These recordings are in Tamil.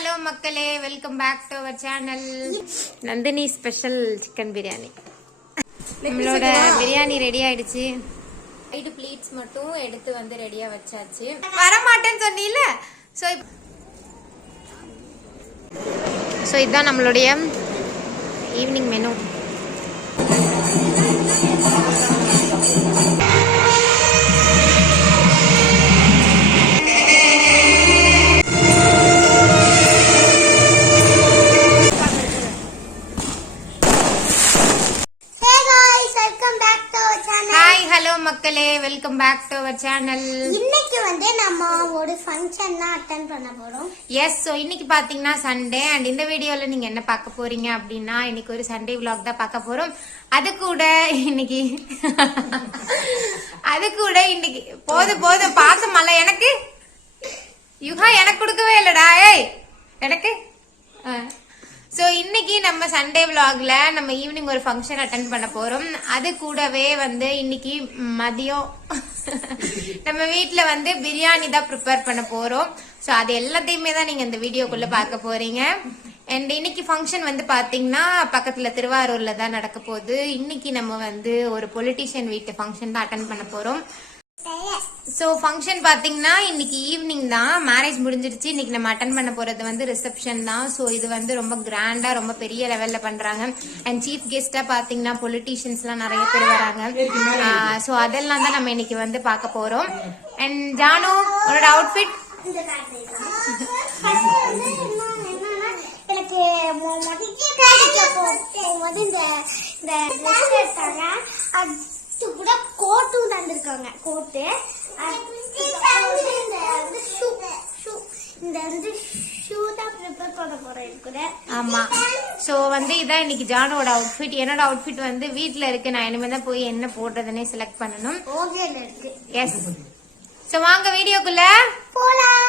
ஹலோ மக்களே, welcome back to our channel. Nandini special chicken biryani. நம்மளோட பிரியாணி ரெடி ஆயிடுச்சு. சைடு பிளேட்ஸ் மட்டும் எடுத்து வந்து ரெடியா வச்சாச்சு. வரமாட்டேன்னு சொன்னீல. ஸோ இதுதான் நம்மளுடைய ஈவினிங் மெனு. மக்களே, welcome back to our channel. இன்னைக்கு வந்து நம்ம ஒரு ஃபங்க்ஷன் அட்டெண்ட் பண்ண போறோம். எஸ், சோ இன்னைக்கு பாத்தீங்கன்னா சண்டே. அண்ட் இந்த வீடியோல நீங்க என்ன பார்க்க போறீங்க அப்படின்னா, இன்னைக்கு ஒரு சண்டே vlog தான் பார்க்க போறோம். அது கூட இன்னைக்கு போதும் பாசமல்ல எனக்கு யுகா எனக்கு கொடுக்கவே இல்லடா. ஏய் எனக்கு சோ இன்னைக்கு நம்ம சண்டே vlogல நம்ம ஈவினிங் ஒரு ஃபங்க்ஷன் அட்டெண்ட் பண்ண போறோம். அது கூடவே வந்து இன்னைக்கு மதியம் நம்ம வீட்டுல வந்து பிரியாணி தான் ப்ரிப்பேர் பண்ண போறோம். சோ அது எல்லாத்தையுமே தான் நீங்க இந்த வீடியோக்குள்ள பார்க்க போறீங்க. அண்ட் இன்னைக்கு ஃபங்க்ஷன் வந்து பாத்தீங்கன்னா பக்கத்துல திருவாரூர்ல தான் நடக்க போகுது. இன்னைக்கு நம்ம வந்து ஒரு பொலிட்டிஷியன் வீட்டு ஃபங்க்ஷன் தான் அட்டெண்ட் பண்ண போறோம். சோ ஃபங்க்ஷன் பாத்தீங்கன்னா இன்னைக்கு ஈவினிங் தான். மேரேஜ் முடிஞ்சிருச்சு. இன்னைக்கு நம்ம அட்டெண்ட் பண்ண போறது வந்து ரிசப்ஷன் தான். சோ இது வந்து ரொம்ப கிராண்டா ரொம்ப பெரிய லெவல்ல பண்றாங்க. அண்ட் சீஃப் கெஸ்டா பாத்தீங்கன்னா பொலிட்டீஷியன்ஸ் எல்லாம் நிறைய பேர் வராங்க. சோ அதெல்லாம் தான் நம்ம இன்னைக்கு வந்து பார்க்க போறோம். அண்ட் ஜானு, உன்னோட அவுட்ஃபிட் கூட கோட்டு தந்திருக்காங்க. கோட்டு ஆமா. சோ வந்து இதான் இன்னைக்கு ஜானோட அவுட்ஃபிட். என்னோட அவுட்ஃபிட் வந்து வீட்டுல இருக்கு. நான் இனிமே தான் போய் என்ன போடுறதுன்னே செலக்ட் பண்ணணும். எஸ், சோ வாங்க வீடியோக்குள்ள போலாம்.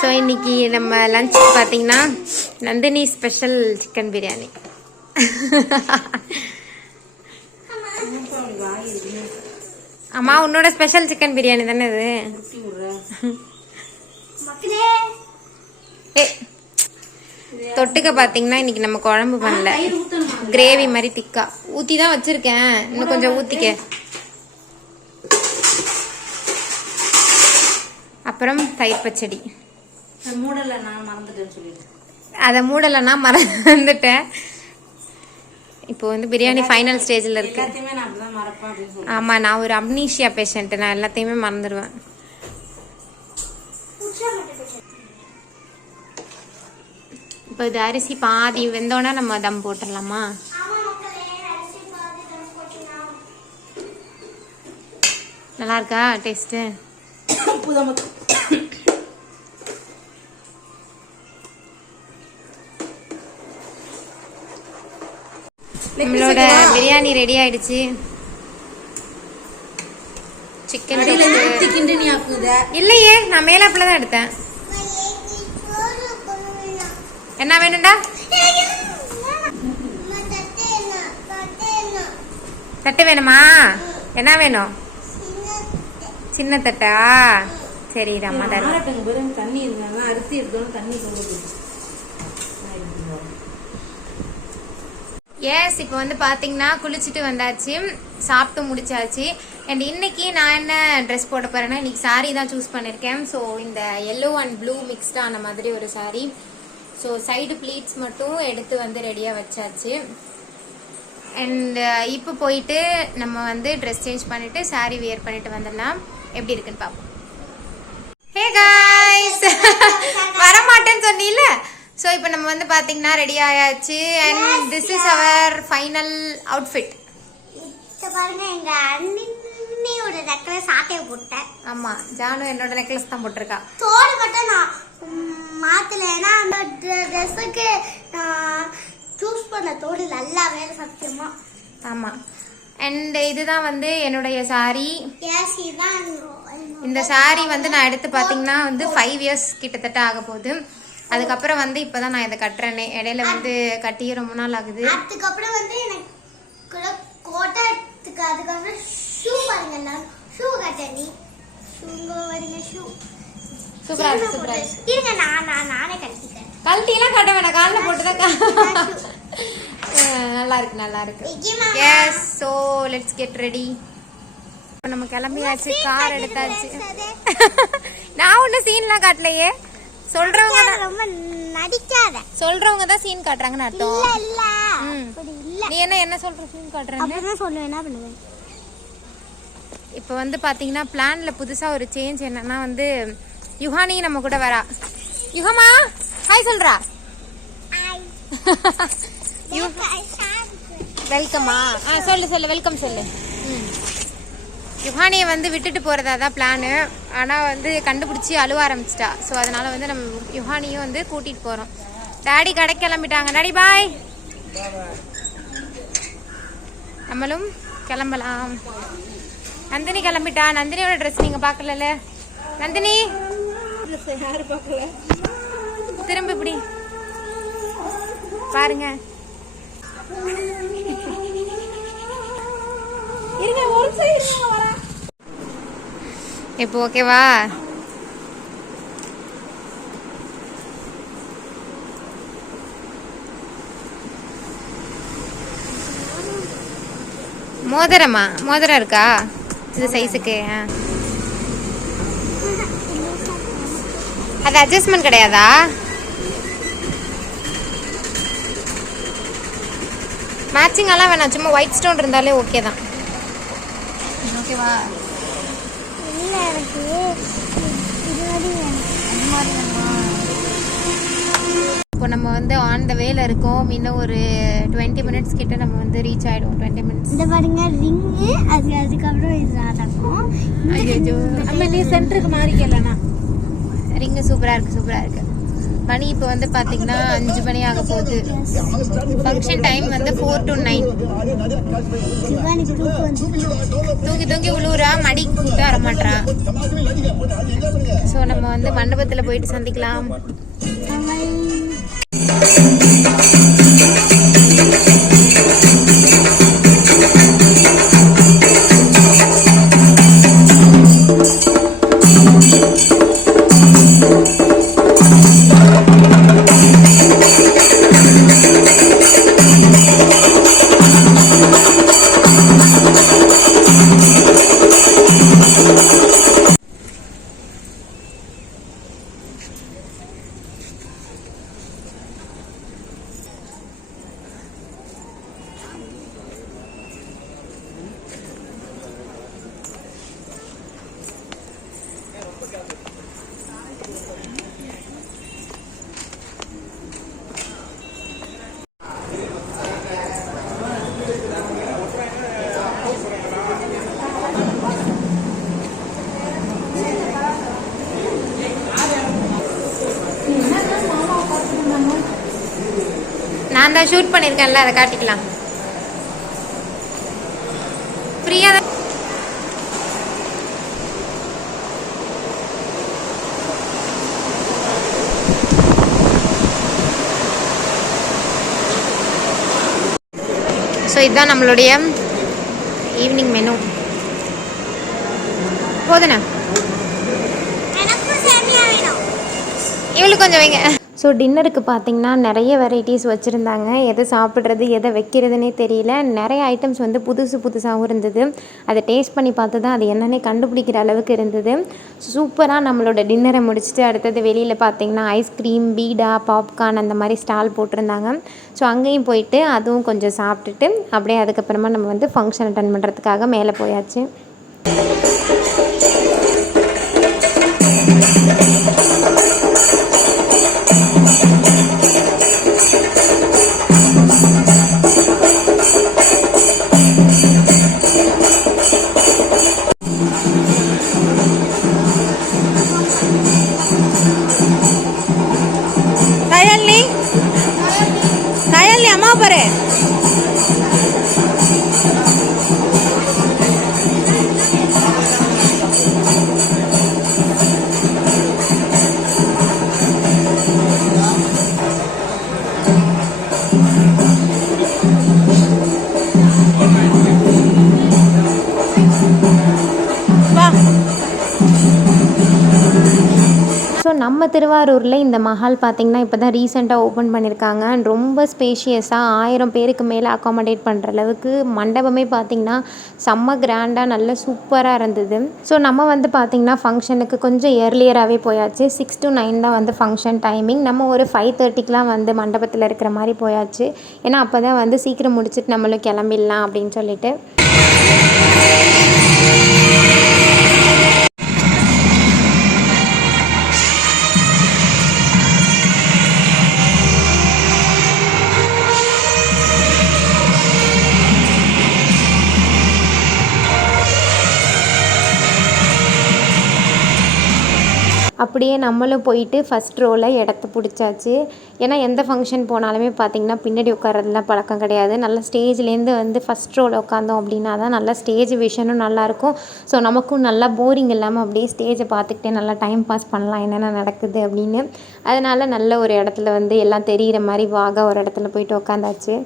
சோ இன்னைக்கு நம்ம லஞ்ச் பாத்தீங்கன்னா நந்தினி ஸ்பெஷல் சிக்கன் பிரியாணி. அம்மா, உன்னோட ஸ்பெஷல் சிக்கன் பிரியாணி தானே இது? தொட்டுக்க பாத்தீங்கன்னா இன்னைக்கு நம்ம குழம்பு பண்ணல, கிரேவி மாதிரி திக்கா ஊத்தி தான் வச்சிருக்கேன். இன்னும் கொஞ்சம் ஊத்திக்க. அப்புறம் தயிர் பச்சடி. அத மூடல மறந்துட்டேன். இப்போ வந்து பிரியாணி ஃபைனல் ஸ்டேஜ்ல இருக்கு. ஆமா, நான் ஒரு அம்னீஷியா பேஷண்ட். நான் எல்லாத்தையுமே மறந்துடுவேன். இப்போ இது அரிசி பாதி வெந்தோன்னா நம்ம தம் போட்டுடலாமா? நல்லா இருக்கா டேஸ்ட்? நம்மளோட பிரியாணி ரெடி ஆயிடுச்சு. சிக்கன் இல்லையே, நான் மேலாப்புல தான் எடுத்தேன். என்ன வேணும்டா? தட்டு வேணுமா? என்ன வேணும்? சின்ன தட்டா? சரி, அம்மா தரேன். தண்ணி இருந்தா அரிசி எடுத்தோம். தண்ணி எஸ், இப்போ வந்து பாத்தீங்கன்னா குளிச்சுட்டு வந்தாச்சு, சாப்பிட்டு முடிச்சாச்சு. அண்ட் இன்னைக்கு நான் என்ன ட்ரெஸ் போட போறேன்னா, இன்னைக்கு சாரீ தான் சூஸ் பண்ணிருக்கேன். ஸோ இந்த எல்லோ அண்ட் ப்ளூ மிக்ஸ்டா அந்த மாதிரி ஒரு சாரீ. ஸோ சைடு பிளீட்ஸ் மட்டும் எடுத்து வந்து ரெடியா வச்சாச்சு. அண்ட் இப்போ போயிட்டு நம்ம வந்து ட்ரெஸ் சேஞ்ச் பண்ணிட்டு சாரீ வியர் பண்ணிட்டு வந்துடலாம். எப்படி இருக்குன்னு பாப்போம். ஹே காய்ஸ், வரமாட்டேன்னு சொன்னீல. சோ இப்போ நம்ம வந்து பாத்தீங்கன்னா ரெடி ஆயாச்சு. And this is our final outfit. பாருங்க, எங்க அண்ணியோட நெக்லஸ் ஆட்டைய போட்டேன். ஆமா, ஜானு என்னோட நெக்லஸ் தான் போட்டிருக்கா. தோடு மட்டும் நான் மாத்தலைன்னா அந்த ட்ரெஸ்ஸுக்கு நான் சூஸ் பண்ண தோடு நல்லாவே சத்தியமா. ஆமா. அண்ட் இதுதான் வந்து என்னுடைய சாரி. இந்த சாரி வந்து நான் எடுத்து பாத்தீங்கன்னா வந்து 5 years கிட்டத்தட்ட ஆக போகுது. அதுக்கப்புறம் வந்து இப்பதான் நான் இதை கட்டுறேனே. இடையில வந்து கட்டியே ரொம்ப நாள் ஆகுது. அதுக்கப்புறம் வந்து எனக்கு கோட்டை, அதுக்கப்புறம் ஷூ பாருங்க, ஷூ கட்டணி ஷூ வரீங்க. ஷூ சூப்பரா இருக்கு சூப்பரா இருக்கு. இருங்க நானே கட்டிக்கிறேன். கழட்டிலாம் கட்ட வேணாம், காலில் போட்டுதான் நல்லா இருக்கு நல்லா இருக்கு. Yes, so let's get ready. இப்போ நம்ம கிளம்பியாச்சு, கார் எடுத்தாச்சு. நான் ஒன்றும் சீன்லாம் காட்டலையே, சொல்றவங்க ரொம்ப நடிக்காத. சொல்றவங்க தான் சீன் காட்டுறாங்கன்னு அர்த்தம். இல்ல இல்ல நீ என்ன சொல்ற சீன் காட்டுறேன்னு அப்படிதான் சொல்லுவேன். என்ன பண்ணுவேன்? இப்போ வந்து பாத்தீங்கன்னா பிளான்ல புதுசா ஒரு சேஞ்ச் என்னன்னா வந்து யுஹானி நம்ம கூட வரா. யுகமா ஹாய் சொல்றா. வெல்கமா சொல்லு சொல்லு வெல்கம் சொல்லு. யுஹானியை வந்து விட்டுட்டு போறதா தான் பிளானு. ஆனா வந்து கண்டுபிடிச்சி அழுவ ஆரம்பிச்சிட்டா. ஸோ அதனால வந்து நம்ம யுஹானியும் வந்து கூட்டிட்டு போறோம். டாடி கடைக்கு கிளம்பிட்டாங்க. Daddy bye. நம்மளும் கிளம்பலாம். நந்தினி கிளம்பிட்டா. நந்தினியோட ட்ரெஸ் நீங்க பாக்கல. நந்தினி யாரு பாக்கல, திரும்ப இப்படி பாருங்க. இப்போ ஓகேவா? மோதிரமா? மோதிரம் இருக்கா இது சைஸுக்கு? அது அட்ஜஸ்ட்மெண்ட் கிடையாதா? மேட்சிங் எல்லாம் வேணாம், சும்மா ஒயிட் ஸ்டோன் இருந்தாலே ஓகே தான். ஓகேவா? இல்ல எனக்கு இது மாதிரி இப்போ நம்ம வந்து ஆன் த வேல இருக்கோம். இன்னும் ஒரு 20 மினிட்ஸ் கிட்ட நம்ம வந்து ரீச் ஆயிடுவோம். 20 மினிட்ஸ். இந்த பாருங்க ரிங்கு, அதுக்கப்புறம் இது நடக்கும். ஐயோ அம்மா நீ சென்டருக்கு மாறிக்கலனா. ரிங்கு சூப்பரா இருக்கு சூப்பரா இருக்கு. மணி இப்போ வந்து பாத்தீங்கன்னா 5 மணி ஆக போகுது. ஃபங்க்ஷன் டைம் வந்து 4 to 9. தூங்கி தூங்கி உழுவுறா, மடி கூட்ட வர மாட்டா. ஸோ நம்ம வந்து மண்டபத்தில் போயிட்டு சந்திக்கலாம். நான் தான் ஷூட் பண்ணியிருக்கேன்ல, அதை காட்டிக்கலாம். ஃப்ரீயா தான். ஸோ இதுதான் நம்மளுடைய ஈவினிங் மெனு. போதுண்ணா, இவளுக்கு கொஞ்சம் வைங்க. ஸோ டின்னருக்கு பார்த்திங்கன்னா நிறைய வெரைட்டிஸ் வச்சுருந்தாங்க. எதை சாப்பிட்றது எதை வைக்கிறதுனே தெரியல. நிறைய ஐட்டம்ஸ் வந்து புதுசாகவும் இருந்தது. அதை டேஸ்ட் பண்ணி பார்த்து தான் அது என்னென்ன கண்டுபிடிக்கிற அளவுக்கு இருந்தது. சூப்பராக நம்மளோட டின்னரை முடிச்சுட்டு அடுத்தது வெளியில் பார்த்திங்கன்னா ஐஸ்கிரீம், பீடா, பாப்கார்ன் அந்த மாதிரி ஸ்டால் போட்டிருந்தாங்க. ஸோ அங்கேயும் போயிட்டு அதுவும் கொஞ்சம் சாப்பிட்டுட்டு அப்படியே அதுக்கப்புறமா நம்ம வந்து ஃபங்க்ஷன் அட்டன் பண்ணுறதுக்காக மேலே போயாச்சு. நயல்னி அம்மா பாரு. நம்ம திருவாரூரில் இந்த மஹால் பார்த்திங்கன்னா இப்போ தான் ரீசெண்டாக ஓப்பன் பண்ணியிருக்காங்க. அண்ட் ரொம்ப ஸ்பேஷியஸாக 1000 பேருக்கு மேலே அக்காமடேட் பண்ணுற அளவுக்கு மண்டபமே பார்த்திங்கன்னா செம்ம கிராண்டாக நல்ல சூப்பராக இருந்தது. ஸோ நம்ம வந்து பார்த்திங்கன்னா ஃபங்க்ஷனுக்கு கொஞ்சம் ஏர்லியராகவே போயாச்சு. 6 to 9 தான் வந்து ஃபங்க்ஷன் டைமிங். நம்ம ஒரு 5:30க்குலாம் வந்து மண்டபத்தில் இருக்கிற மாதிரி போயாச்சு. ஏன்னா அப்போ தான் வந்து சீக்கிரம் முடிச்சுட்டு நம்மளும் கிளம்பிடலாம் அப்படின்னு சொல்லிட்டு. அப்படியே நம்மளும் போயிட்டு ஃபஸ்ட் ரோவில் இடத்த பிடிச்சாச்சு. ஏன்னா எந்த ஃபங்க்ஷன் போனாலுமே பார்த்திங்கன்னா பின்னாடி உட்காரதுலாம் பழக்கம் கிடையாது. நல்லா ஸ்டேஜ்லேருந்து வந்து ஃபஸ்ட் ரோவில் உட்காந்தோம் அப்படின்னா தான் நல்லா ஸ்டேஜ் விஷனும் நல்லாயிருக்கும். ஸோ நமக்கும் நல்லா போரிங் இல்லாமல் அப்படியே ஸ்டேஜை பார்த்துக்கிட்டே நல்லா டைம் பாஸ் பண்ணலாம் என்னென்ன நடக்குது அப்படின்னு. அதனால் நல்ல ஒரு இடத்துல வந்து எல்லாம் தெரிகிற மாதிரி வாக ஒரு இடத்துல போயிட்டு உட்காந்தாச்சு.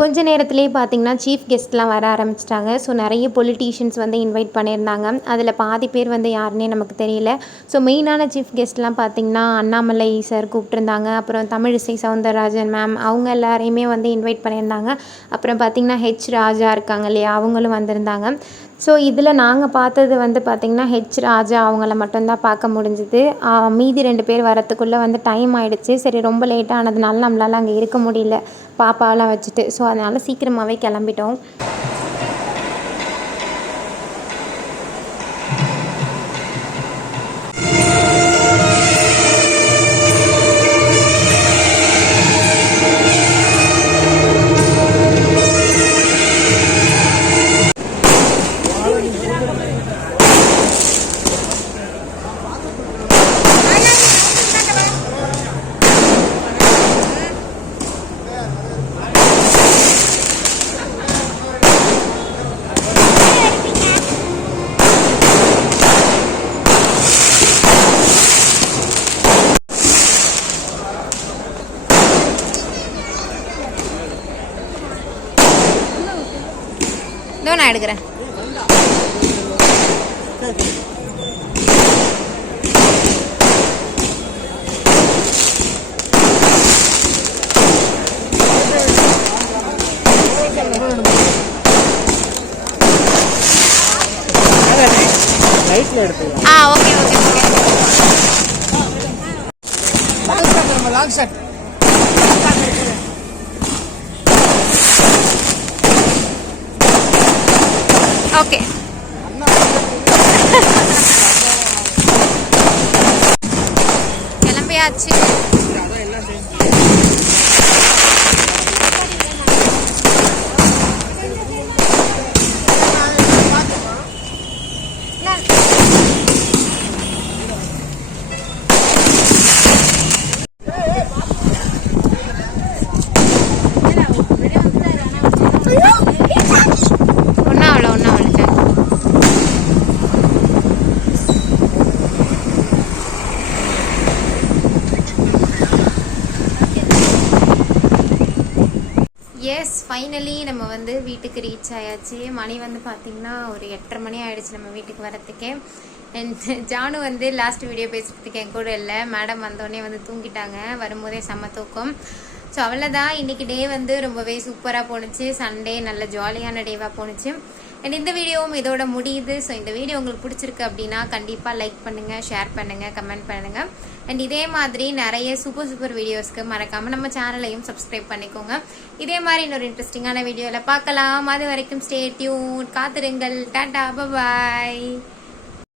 கொஞ்ச நேரத்துலேயே பார்த்திங்கன்னா சீஃப் கெஸ்ட்லாம் வர ஆரம்பிச்சிட்டாங்க. ஸோ நிறைய பொலிட்டீஷியன்ஸ் வந்து இன்வைட் பண்ணியிருந்தாங்க. அதில் பாதி பேர் வந்து யாருன்னே நமக்கு தெரியல. ஸோ மெயினான சீஃப் கெஸ்ட்லாம் பார்த்திங்கன்னா அண்ணாமலை சார் கூப்பிட்டுருந்தாங்க. அப்புறம் தமிழிசை சவுந்தரராஜன் மேம் அவங்க எல்லாரையுமே வந்து இன்வைட் பண்ணியிருந்தாங்க. அப்புறம் பார்த்திங்கன்னா ஹெச் ராஜா இருக்காங்க இல்லையா, அவங்களும் வந்திருந்தாங்க. ஸோ இதில் நாங்கள் பார்த்தது வந்து பார்த்திங்கன்னா ஹெச் ராஜா அவங்கள மட்டும்தான் பார்க்க முடிஞ்சுது. மீதி 2 பேர் வரத்துக்குள்ளே வந்து டைம் ஆகிடுச்சு. சரி ரொம்ப லேட்டானதுனால நம்மளால் அங்கே இருக்க முடியல பாப்பாவெலாம் வச்சுட்டு. ஸோ அதனால் சீக்கிரமாகவே கிளம்பிட்டோம். நான் எடுக்கிறேன். Okay okay okay. ஓகே கிளம்பியாச்சு. எஸ் ஃபைனலி நம்ம வந்து வீட்டுக்கு ரீச் ஆயாச்சு. மணி வந்து பார்த்திங்கன்னா ஒரு 8:30 மணி ஆகிடுச்சு நம்ம வீட்டுக்கு வரத்துக்கே. அண்ட் ஜானு வந்து லாஸ்ட் வீடியோ பேசுகிறதுக்கு என் கூட இல்லை. மேடம் வந்தோடனே வந்து தூங்கிட்டாங்க. வரும்போதே செம்ம தூக்கம். ஸோ அவ்வளோதான். இன்றைக்கி டே வந்து ரொம்பவே சூப்பராக போணுச்சு. சண்டே நல்ல ஜாலியான டேவாக போணுச்சு. அண்ட் இந்த வீடியோவும் இதோட முடியுது. ஸோ இந்த வீடியோ உங்களுக்கு பிடிச்சிருக்கு அப்படின்னா கண்டிப்பாக லைக் பண்ணுங்கள், ஷேர் பண்ணுங்கள், கமெண்ட் பண்ணுங்கள். அண்ட் இதே மாதிரி நிறைய சூப்பர் வீடியோஸ்க்கு மறக்காமல் நம்ம சேனலையும் சப்ஸ்கிரைப் பண்ணிக்கோங்க. இதே மாதிரி இன்னொரு இன்ட்ரெஸ்டிங்கான வீடியோவில் பார்க்கலாம். அது வரைக்கும் ஸ்டே டியூன், காத்திருங்கள். டாடா, பாய்.